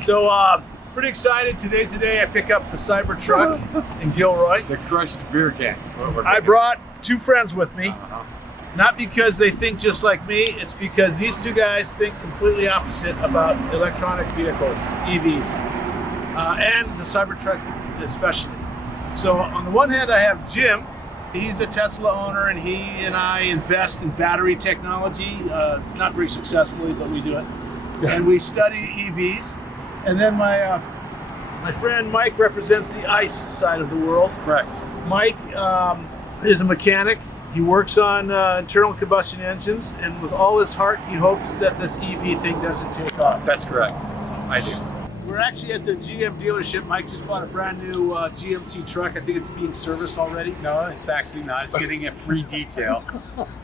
So, pretty excited. Today's the day I pick up the Cybertruck in Gilroy. The crushed beer can. I brought two friends with me. Uh-huh. Not because they think just like me, it's because these two guys think completely opposite about electronic vehicles, EVs, and the Cybertruck especially. So on the one hand, I have Jim. He's a Tesla owner, and he and I invest in battery technology, not very successfully, but we do it. And we study EVs. And then my friend Mike represents the ICE side of the world. Correct. Mike is a mechanic. He works on internal combustion engines, and with all his heart, he hopes that this EV thing doesn't take off. That's correct. I do. We're actually at the GM dealership. Mike just bought a brand new GMC truck. I think it's being serviced already. No, it's actually not. It's getting a free detail.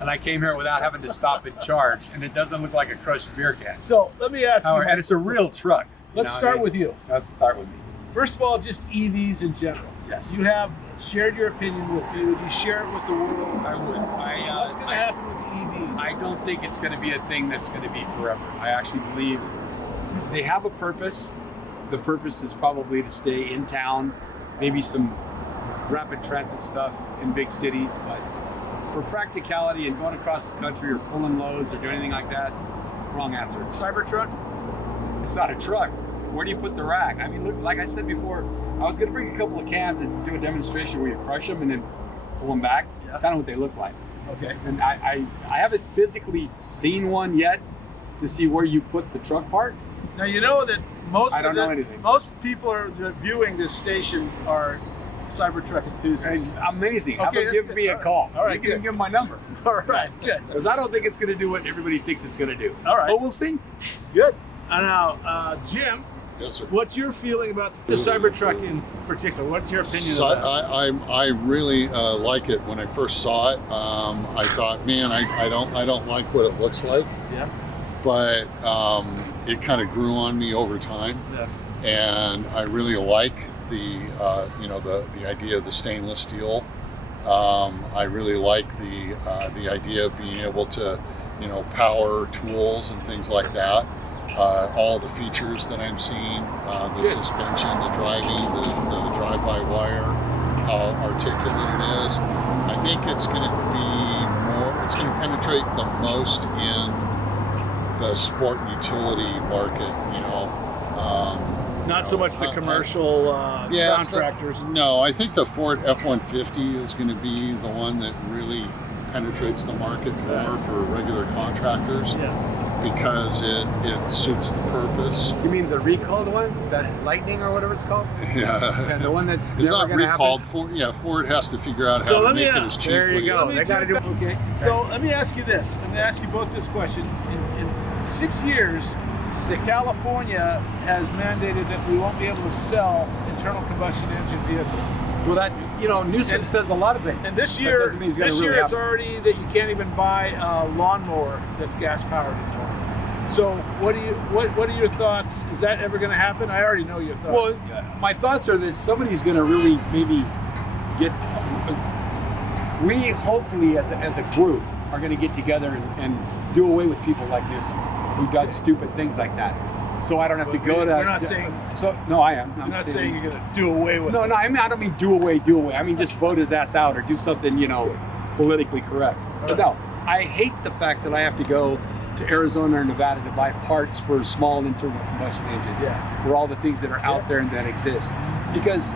And I came here without having to stop and charge, and it doesn't look like a crushed beer can. So let me ask you, And it's a real truck. let's start with you. Let's start with me. First of all, just EVs in general. Yes. You have shared your opinion with me. Would you share it with the world? I would. What's going to happen with the EVs? I don't think it's going to be a thing that's going to be forever. I actually believe they have a purpose. The purpose is probably to stay in town, maybe some rapid transit stuff in big cities, but for practicality and going across the country or pulling loads or doing anything like that, wrong answer. Cybertruck? It's not a truck. Where do you put the rack? I mean, look, like I said before, I was going to bring a couple of cans and do a demonstration where you crush them and then pull them back. Yeah. It's kind of what they look like. Okay. And I haven't physically seen one yet to see where you put the truck part. Now you know that most people are viewing this station are Cybertruck enthusiasts. And amazing. Okay, Have them give good. me a call. All right, You can good. give them my number. All right, good. Because I don't think it's going to do what everybody thinks it's going to do. All right. But we'll see. Good. Now, Jim, Yes, sir. what's your feeling about the Cybertruck in particular? What's your opinion So about it? I really like it. When I first saw it, I thought, man, I don't like what it looks like. Yeah. But it kind of grew on me over time, Yeah. and I really like the the idea of the stainless steel. I really like the idea of being able to power tools and things like that. All the features that I'm seeing, the suspension, the driving, the drive-by-wire, how articulate it is. I think it's going to penetrate the most in the sport utility market, Not so much the commercial contractors. No, I think the Ford F-150 is going to be the one that really penetrates the market more for regular contractors. Yeah. Because it suits the purpose. You mean the recalled one? The Lightning or whatever it's called? Yeah. And the one that's it's never not going to recalled. happen? Ford has to figure out So how to let me make it ask- as cheap. There you go. They got to do. Okay. So let me ask you this. Let me ask you both this question. In 6 years, California has mandated that we won't be able to sell internal combustion engine vehicles. Well, that Newsom says a lot of things. And this That year, doesn't mean it's gonna really it's happen. already that you can't even buy a lawnmower that's gas powered anymore. So what are your thoughts? Is that ever going to happen? I already know your thoughts. Well, my thoughts are that somebody's going to really maybe get. We hopefully, as a group, are going to get together and do away with people like Newsom, who does stupid things like that. So I don't have to go to. You're not saying. So no, I am. You're not saying you're going to do away with. No, I mean I don't mean do away. I mean just vote his ass out or do something politically correct. But no, I hate the fact that I have to go to Arizona or Nevada to buy parts for small internal combustion engines for all the things that are out there and that exist. Because,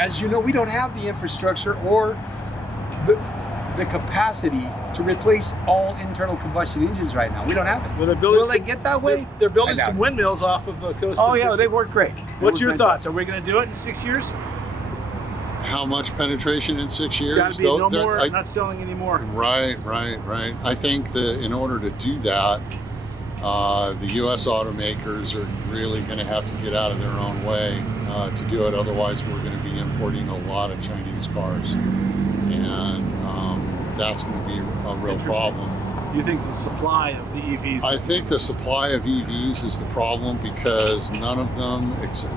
as you know, we don't have the infrastructure or the capacity to replace all internal combustion engines right now. We don't have it. Well, they're building. Will they get that way? They're building I doubt some it. windmills off of the coast. Oh yeah, they work great. What's your thoughts? Are we going to do it in 6 years? How much penetration in 6 years? It's got to be no more. Not selling anymore. Right. I think that in order to do that, the U.S. automakers are really going to have to get out of their own way to do it. Otherwise, we're going to be importing a lot of Chinese cars, and that's going to be a real problem. You think the supply of the EVs? I think the supply of EVs is the problem because none of them,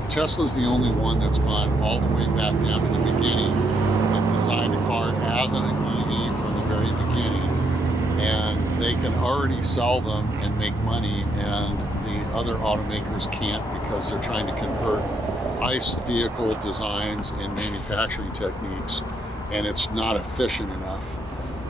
Tesla's the only one that's gone all the way back down to the beginning and designed a car as an EV from the very beginning. And they can already sell them and make money. And other automakers can't because they're trying to convert ICE vehicle designs and manufacturing techniques, and it's not efficient enough.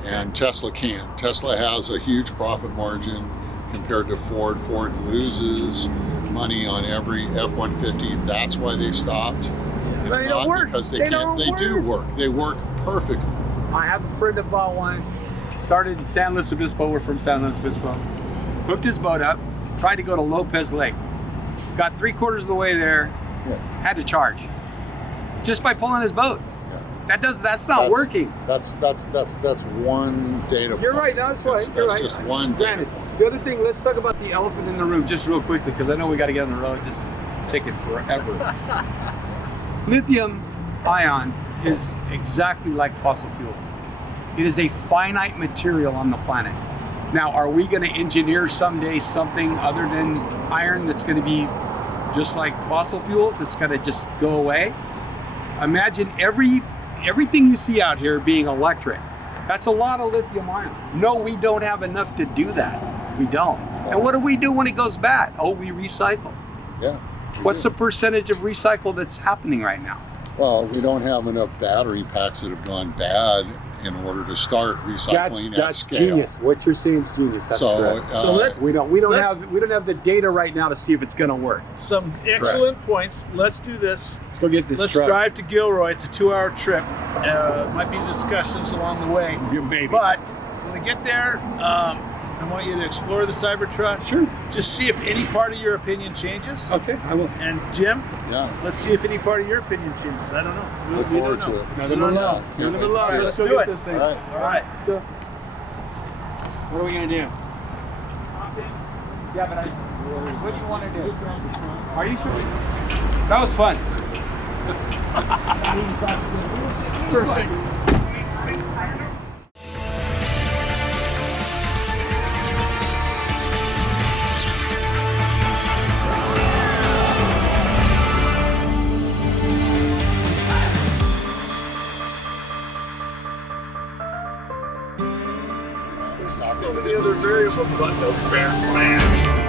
And Tesla can. Tesla has a huge profit margin compared to Ford. Ford loses money on every F-150. That's why they stopped. It's They not don't work. because they They can't. don't They do work. They work perfectly. I have a friend that bought one, started in San Luis Obispo, we're from San Luis Obispo, hooked his boat up, tried to go to Lopez Lake, got 3/4 of the way there, had to charge, just by pulling his boat. That's not working. That's one data point. You're right, that's right, you're right. Just one data Granted, point. the other thing, let's talk about the elephant in the room just real quickly, because I know we got to get on the road. This is taking forever. Lithium ion is exactly like fossil fuels. It is a finite material on the planet. Now, are we going to engineer someday something other than iron that's going to be just like fossil fuels, that's going to just go away? Imagine everything you see out here being electric. That's a lot of lithium ion. No, we don't have enough to do that. We don't. And what do we do when it goes bad? Oh, we recycle. Yeah. What's the percentage of recycle that's happening right now? Well, we don't have enough battery packs that have gone bad in order to start recycling at scale. Genius. What you're saying is genius. That's correct. So we don't have the data right now to see if it's going to work. Some excellent points. Let's do this. Let's go get this Let's truck. drive to Gilroy. It's a 2-hour trip. Might be discussions along the way. Maybe. But when we get there, I want you to explore the Cybertruck. Sure. Just see if any part of your opinion changes. Okay, I will. And Jim, Yeah. let's see if any part of your opinion changes. I don't know. Look We forward don't know. to it. We Never don't know. know. Can't Never wait to know. see it. Let's go do get it. this thing. All right. All right. Let's go. What are we going to do? Yeah, but what do you want to do? Are you sure? That was fun. Perfect. The other variable but no fair plan.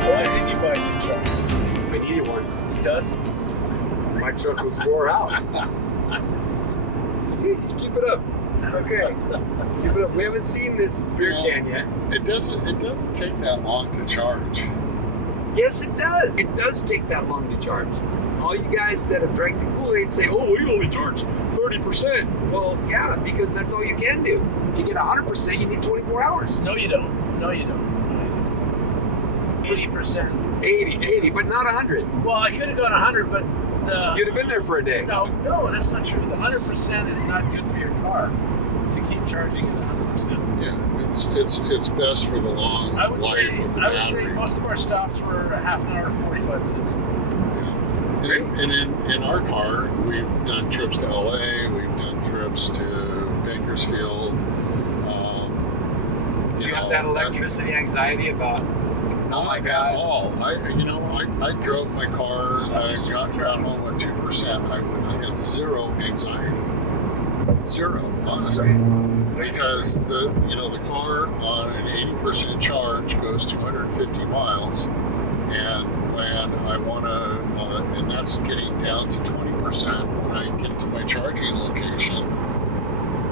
Why did you buy your truck? I needed one. He does? My truck was wore out. You keep it up. It's okay. Keep it up. We haven't seen this beer can yet. It doesn't take that long to charge. Yes, it does. It does take that long to charge. All you guys that have drank the Kool-Aid say, "Oh, we only charge 30%." Well, yeah, because that's all you can do. To get 100%, you need 24 hours. No, you don't. No, you don't. 80%. 80, but not 100. Well, I could have gone 100, but You'd have been there for a day. no, that's not true. The 100% is not good for your car to keep charging at 100%. Yeah, it's best for the long I would life say of the battery. most of our stops were a half an hour to 45 minutes. And in our car, we've done trips to LA, we've done trips to Bakersfield. Do you have that electricity anxiety about, oh my God? At all. I drove my car, I got home with 2%. I had zero anxiety. Zero, honestly. Because the car on an 80% charge goes 250 miles. And when I want to, and that's getting down to 20%, when I get to my charging location,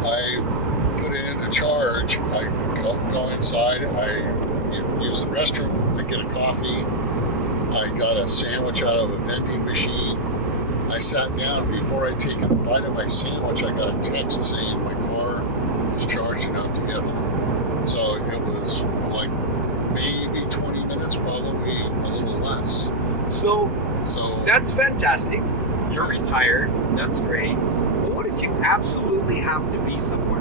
I put it into charge, I go inside, I use the restroom, I get a coffee, I got a sandwich out of a vending machine. I sat down, before I take a bite of my sandwich, I got a text saying my car was charged enough to get home. So it was like maybe 20 minutes, probably a little less. So That's fantastic. You're retired. That's great. But what if you absolutely have to be somewhere?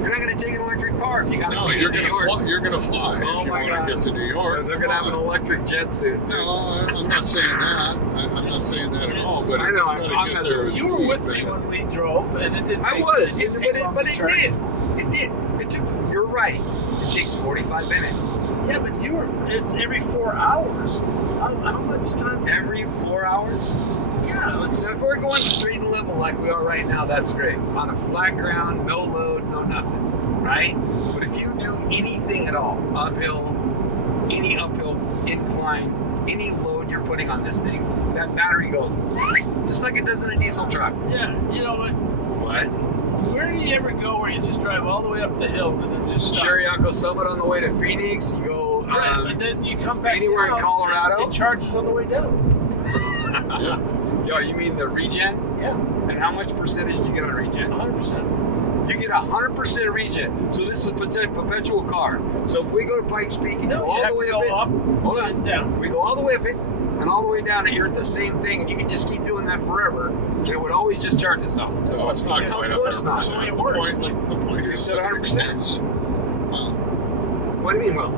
You're not going to take an electric car if you got to No, be you're in New gonna York. fly. You're gonna fly Oh if you my want God. to get to New York. They're going to have an electric jet soon. Too. No, I'm not saying that. I'm not saying that at all. But I know, you I'm gotta get there as You were with quick me as- when we drove, and it didn't. I take- was, didn't but take it long to charge. did. It did. It took. You're right. It takes 45 minutes. Yeah, but it's every 4 hours. How much time? Every 4 hours. Yeah, let's. So if we're going straight and level like we are right now, that's great. On a flat ground, no load, no nothing, right? But if you do anything at all, uphill, any uphill incline, any load you're putting on this thing, that battery goes just like it does in a diesel truck. Yeah, you know what? What? Where do you ever go where you just drive all the way up the hill and then just stop? Chiriaco Summit on the way to Phoenix. You go Right, and then you come back anywhere down, in Colorado. It charges on the way down. Yo, you mean the regen? Yeah, And how much percentage do you get on regen? 100%. You get 100% regen. So this is a perpetual car. So if we go to Pikes Peak and No, go you all have the way to up go it, up hold and on, down. we go all the way up it and all the way down, and you're at the same thing, and you can just keep doing that forever, and it would always just charge itself. No, it's not Because quite of course 100%. not. The way it works. The point You is said that 100%. it's, well, What do you mean, well?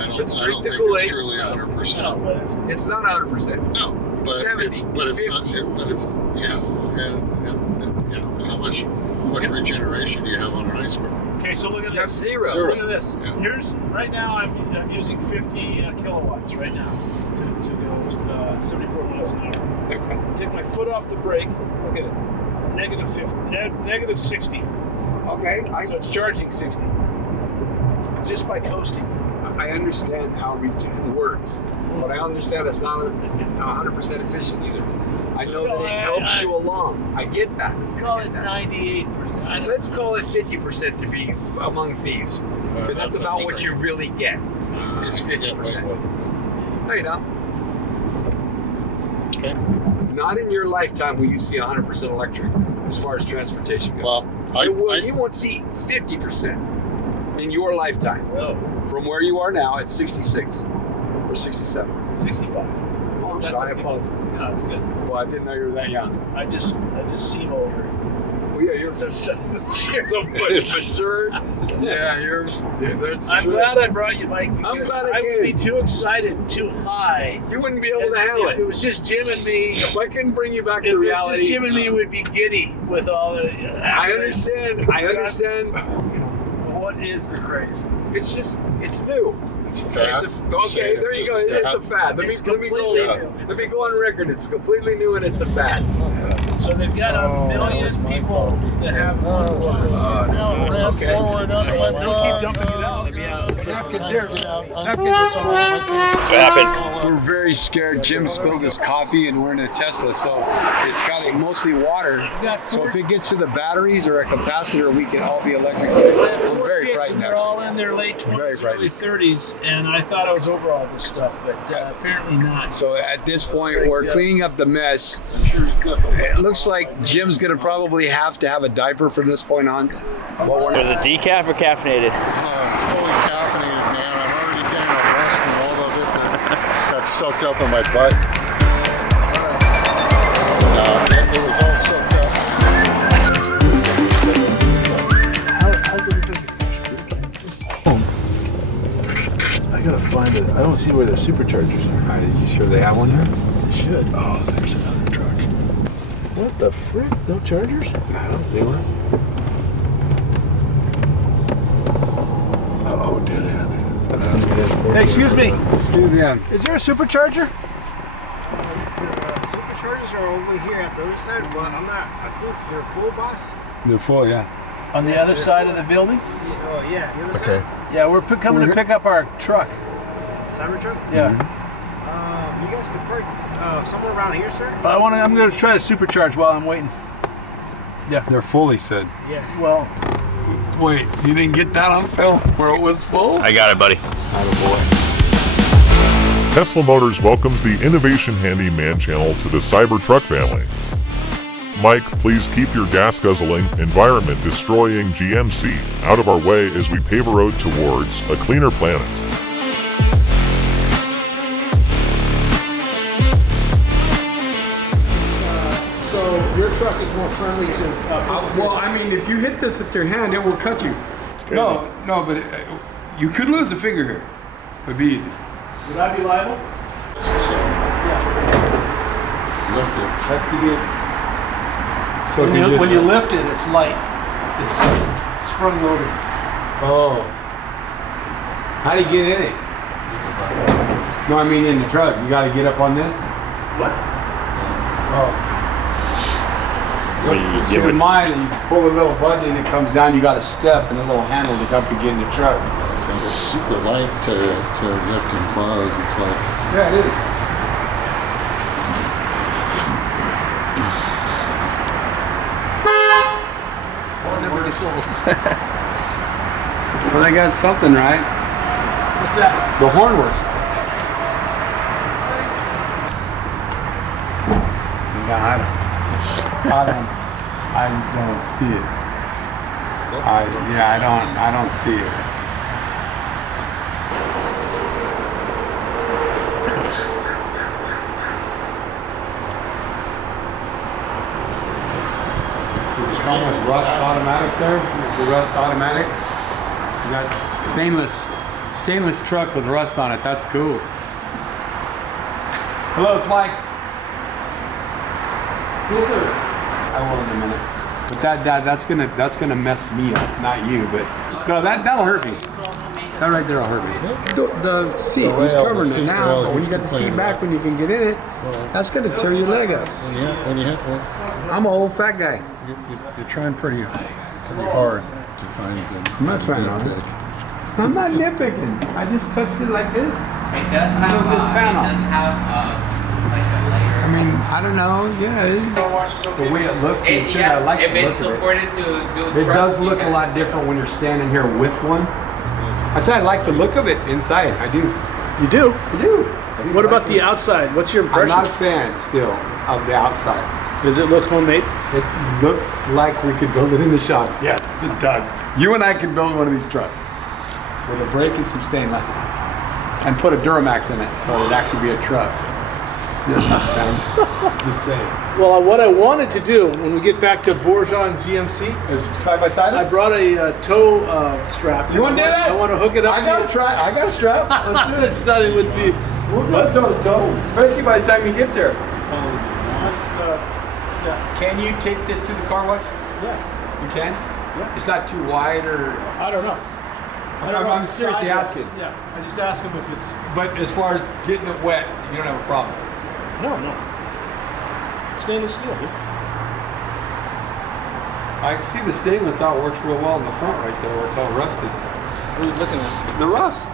I Let's don't drink the think it's Kool-Aid. truly 100%. No, but it's It's not 100%. No, but 70, it's 50. not. But it's yeah, and you know how much regeneration do you have on an ice cream? okay. So look at That's this. zero. Zero. Look at this. Yeah. Here's right now. I'm using 50 kilowatts right now to go 74 miles an hour. Okay. Take my foot off the brake. Look at it. Negative 50. Negative 60. Okay. So it's charging 60 just by coasting. I understand how regen works, but I understand it's not 100% efficient either. I know that it helps you along. I get that. Let's call it 98%. Let's call it 50% to be among thieves, because that's about what you really get. Is 50%. No, you don't. Okay. Not in your lifetime will you see 100% electric as far as transportation goes. Well, you won't see 50% in your lifetime. No, From where you are now, it's 66 or 67. 65. Oh, I'm That's sorry, I okay. apologize. No, it's good. Well, I didn't know you were that young. I just seem older. Well, yeah, you're so mature. Yeah, that's I'm true. glad I brought you, Mike. I'm because glad I I would be came. too excited, too high. You wouldn't be able to handle If it it. was just Jim and me, If I couldn't bring you back if to it was reality, just Jim and me, would be giddy with all the. I understand. I understand. What is the craze? It's new. it's a fad. Okay, there you go. It's a fad. Let me completely go. new. Let me go on record. It's completely new and it's a fad. So they've got a million people that have. Now ran Okay. forward under my Don't keep dumping it out. We're very scared. Jim spilled his coffee and we're in a Tesla, so it's got mostly water. So if it gets to the batteries or a capacitor, we can all be electrocuted. I'm very frightened, They're all actually. in their late 20s, Very early frightened. 30s, and I thought I was over all this stuff, but apparently not. So at this point, we're cleaning up the mess. It looks like Jim's gonna probably have to have a diaper from this point on. Well, we're Was it decaf or caffeinated? It's fully caffeinated, man. I'm already getting a rust from all of it that got soaked up in my butt. And it was all soaked up. I gotta find it. I don't see where their superchargers are. Are you sure they have one there? They should. Oh, there's another truck. What the frick? No chargers? I don't see one. Uh-oh, dead end. That's gonna be important. Hey, excuse me. Excuse me. Is there a supercharger? Superchargers are over here at the other side, but I'm not. I think they're full, boss. They're full, yeah. On the other side of the building? Oh yeah, the other Okay. Yeah, we're coming to pick up our truck. side. Cybertruck. Yeah. You guys can park somewhere around here, sir. But I'm gonna try to supercharge while I'm waiting. They're full, he said. Yeah. Well, Wait, you didn't get that on film where it was full? I got it, buddy. Tesla Motors welcomes the Innovation Handyman channel to the Cybertruck family. Mike, please keep your gas-guzzling, environment-destroying GMC out of our way as we pave a road towards a cleaner planet. so your truck is more friendly to. Well, I mean, if you hit this with your hand, it will cut you. No, but you could lose a finger here. It'd be easy. Would I be liable? Lift it. That's the game. So When you lift it, it's light. It's sprung loaded. Oh. How do you get in it? No, I mean in the truck. You got to get up on this? What? Oh. You See, give with it- mine, you pull a little button and it comes down. You got a step and a little handle to help you get in the truck. It's super light to lift in front. It's like Yeah, it is. Well, it never gets old. Well, they got something right. What's that? The horn works. No, I just don't see it. I don't see it. Did it come with rust automatic there? Is the rust automatic? You got stainless truck with rust on it. That's cool. Hello, it's Mike. Yes, sir. I will in a minute. But that's gonna mess me up, not you. But no, that'll hurt me. That right there will hurt me. The seat, he's covering it now, but when you got the seat back, when you can get in it, that's going to tear your leg up. When you hit, well, I'm an old fat guy. you're trying pretty hard to find good. I'm not trying hard. nitpick. I'm not nitpicking. I just touched it like this. It does have, this panel. It does have like a layer. I mean, I don't know. Yeah, the way it looks. I like if the look it's of it. supported to do It trucks, does you look a can- lot different when you're standing here with one. I said I like the look of it inside. I do. You do? I do. What about the outside? What's your I'm impression? not a fan still of the outside. Does it look homemade? It looks like we could build it in the shop. Yes, it does. You and I could build one of these trucks with a brake and some stainless and put a Duramax in it so it'd actually be a truck. Just saying. Well, what I wanted to do when we get back to Bourgeon GMC, Is side by side? I brought a tow strap. You want to do that? I want to hook it up. I got a strap. I got a strap. Let's do it. It's not. It would be. Let's toe to toe, especially by the time you get there. Can you take this to the car wash? Yeah. You can? Yeah. It's not too wide or... I don't know. I'm if seriously size-wise. asking. Yeah. I just ask him if it's. But as far as getting it wet, you don't have a problem. No. Stainless steel, dude. I can see the stainless how it works real well in the front right there where it's all rusted. What are you looking at? The rust.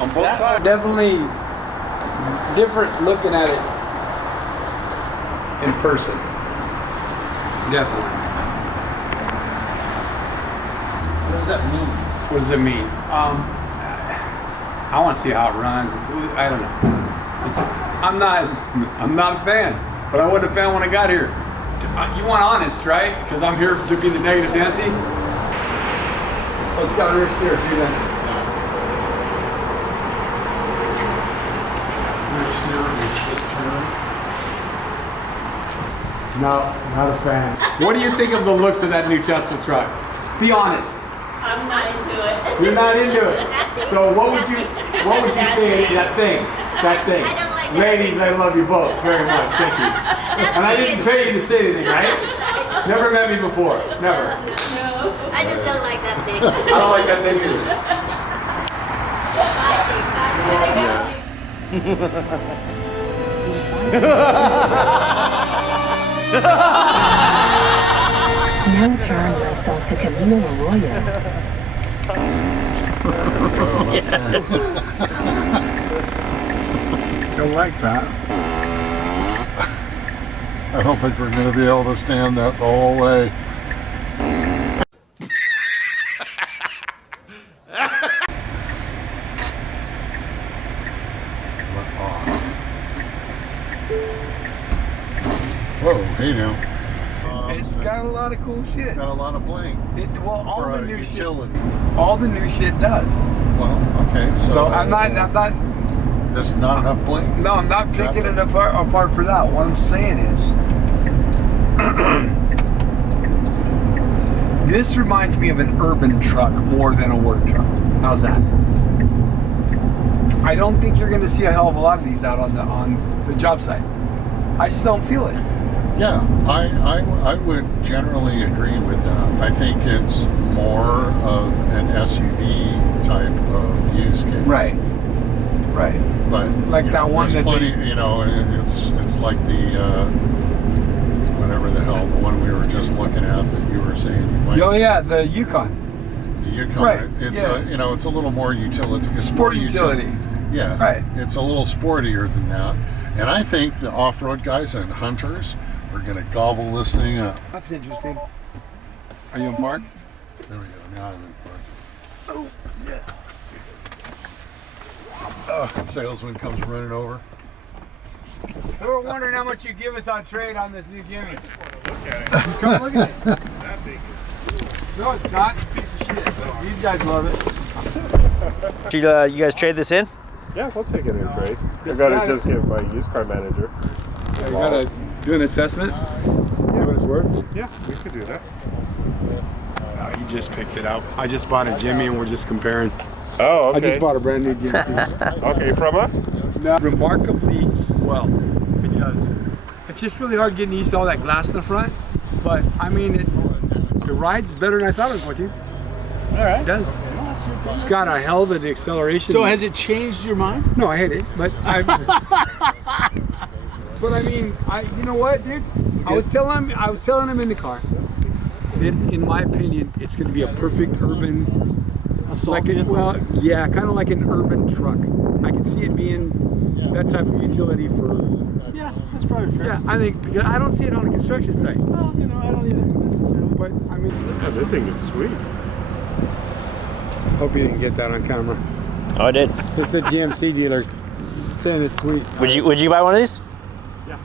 On both sides. Definitely different looking at it in person. Definitely. What does that mean? What does it mean? I want to see how it runs. I don't know. I'm not a fan, but I wasn't a fan when I got here. You want honest, right? Because I'm here to be the negative Nancy. Let's got a rear steer too then. Rear steer, just turn. No, not a fan. What do you think of the looks of that new Tesla truck? Be honest. I'm not into it. You're not into it. Nothing. So what would you say to that thing? That thing. I don't like that Ladies, thing. I love you both very much. Thank you. And I didn't pay you to say anything, right? Never met me before. Never. No, I just don't like that thing. I don't like that thing either. Now turn left onto Camino Arroyo. Don't like that. I don't think we're going to be able to stand that the whole way. Whoa, hey now. It's got a lot of cool shit. It's got a lot of bling. All for the a new utility. shit. All the new shit does. Well, okay. So I'm not. There's not enough bling? No, I'm not picking it apart for that. What I'm saying is, this reminds me of an urban truck more than a work truck. How's that? I don't think you're going to see a hell of a lot of these out on the job site. I just don't feel it. Yeah, I would generally agree with that. I think it's more of an SUV type of use case. Right. But Like that one there's that plenty, it's like the whatever the hell, the one we were just looking at that you were saying you might. Oh yeah, the Yukon. The Yukon. Right, It's yeah. it's a little more utility. It's Sport more utility. Yeah, Right. It's a little sportier than that. And I think the off-road guys and hunters are going to gobble this thing up. That's interesting. Are you in park? There we go. Now I'm in park. Oh, yeah. The salesman comes running over. We were wondering how much you give us on trade on this new Jimmy. Look at it. Come look at it. That big. No, it's not. It's a piece of shit. These guys love it. Did you guys trade this in? Yeah, we'll take it in trade. I It's gotta not- just give my used car manager. You gotta do an assessment. See what it's worth. Yeah, we could do that. No, you just picked it up. I just bought a Jimmy and we're just comparing. Oh, okay. I just bought a brand new Jimmy. Okay, from us? No, remarkably well. It does. It's just really hard getting used to all that glass in the front. But I mean, it rides better than I thought it was going to. All right. It does. It's got a hell of an acceleration. So has it changed your mind? No, I hate it, but I. But I mean, you know what, dude? I was telling him in the car that, in my opinion, it's going to be a perfect urban. Kind of like an urban truck. I can see it being that type of utility for. Yeah, that's probably true. Yeah, I think because I don't see it on a construction site. Well, I don't either necessarily. But I mean, Yeah, this thing is sweet. hope you didn't get that on camera. Oh, I did. This is a GMC dealer saying it's sweet. Would you buy one of these? Yeah.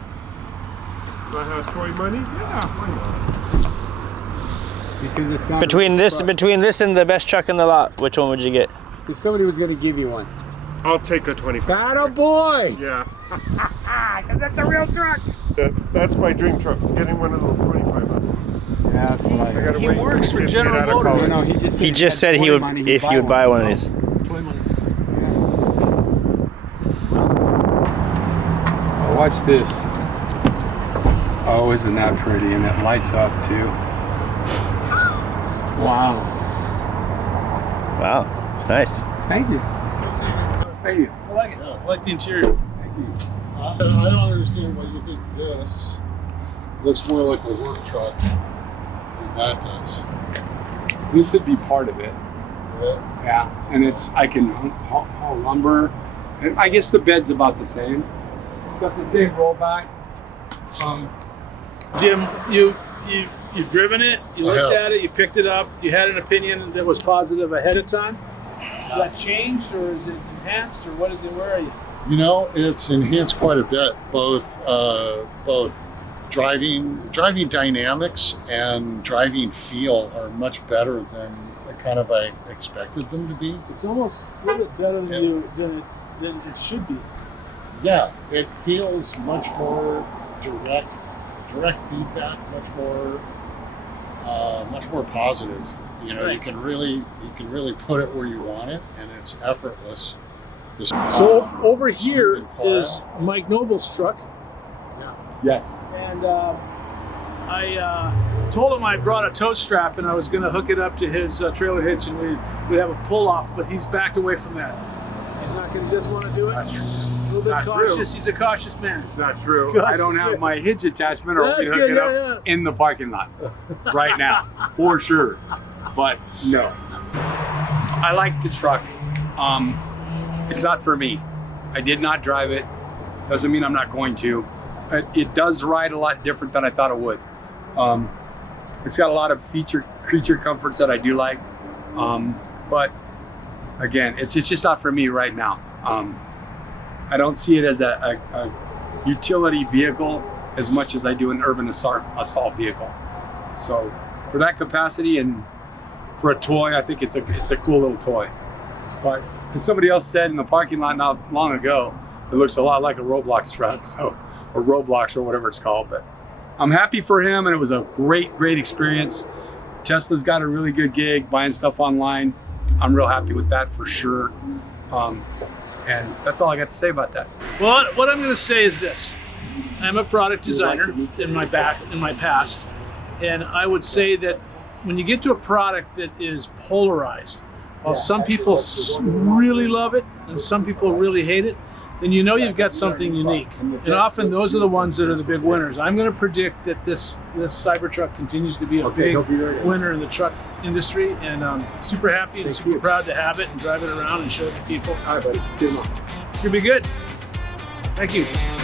Do I have toy money? Yeah, why not? Because it's not Between this and the best truck in the lot, which one would you get? if somebody was going to give you one. I'll take a 25. Battle boy! Yeah. That's a real truck! That's my dream truck. Getting one of those 25. Yeah, that's what I gotta He wait works for to get General out of Motors. college. No, He just said he would if you would buy one of these. Toy money. Oh, watch this. Oh, isn't that pretty? And it lights up too. Wow. Wow, it's nice. Thank you. Thank you. I like it. I like the interior. Thank you. I don't understand why you think this looks more like a work truck than that does. This would be part of it. Yeah, and I can haul lumber. And I guess the bed's about the same. It's got the same rollback. Jim, you've driven it. You looked at it. You picked it up. You had an opinion that was positive ahead of time. Has that changed, or is it enhanced, or what is it? Where are you? You know, it's enhanced quite a bit, both driving dynamics and driving feel are much better than I expected them to be. It's almost a little bit better than it should be. Yeah, it feels much more direct feedback, much more positive. You know, Nice. you can really put it where you want it, and it's effortless. So over here is Mike Noble's truck, Yes. and I told him I brought a tow strap and I was going to hook it up to his trailer hitch and we'd have a pull off, but he's backed away from that. He's not going to just want to do it. That's true. A little bit Not cautious. He's a cautious man. It's not true. Gosh, I don't it's have good. my hitch attachment or we That's hook good, it up yeah. in the parking lot right now, for sure. But no. I like the truck. It's not for me. I did not drive it. Doesn't mean I'm not going to. It does ride a lot different than I thought it would. It's got a lot of creature comforts that I do like. But again, it's just not for me right now. I don't see it as a utility vehicle as much as I do an urban assault vehicle. So for that capacity and for a toy, I think it's a cool little toy. But as somebody else said in the parking lot not long ago, it looks a lot like a Roblox truck, or Roblox or whatever it's called. But I'm happy for him, and it was a great experience. Tesla's got a really good gig buying stuff online. I'm real happy with that for sure. And that's all I got to say about that. Well, what I'm going to say is this. I'm a product designer in my past, and I would say that when you get to a product that is polarized, while some people really love it and some people really hate it, then you know you've got something unique. And often those are the ones that are the big winners. I'm going to predict that this Cybertruck continues to be a big winner in the truck industry, and I'm super happy and super proud to have it and drive it around and show it to people. All right, buddy. See you tomorrow. It's gonna be good. Thank you.